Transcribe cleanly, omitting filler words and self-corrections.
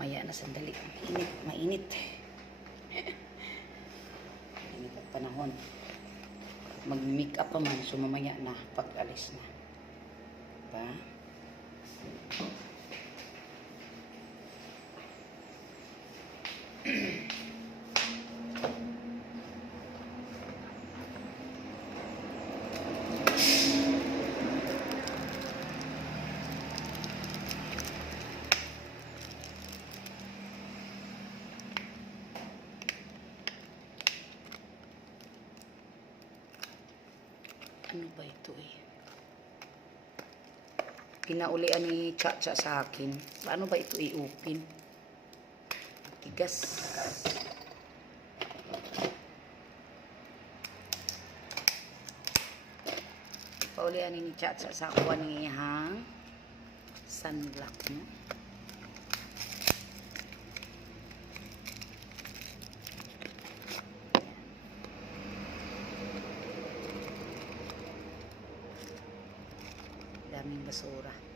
Maya na sandali. Mainit. Mainit at panahon. Mag-make up pa man, so mamaya na pag alis na. Diba? Ano ba ito eh? Pinaulian ni Chacha sa akin. Paano ba ito i-open? Tigas. Paulian ni Chacha sa kuha niyang sunblock no? Daming basura.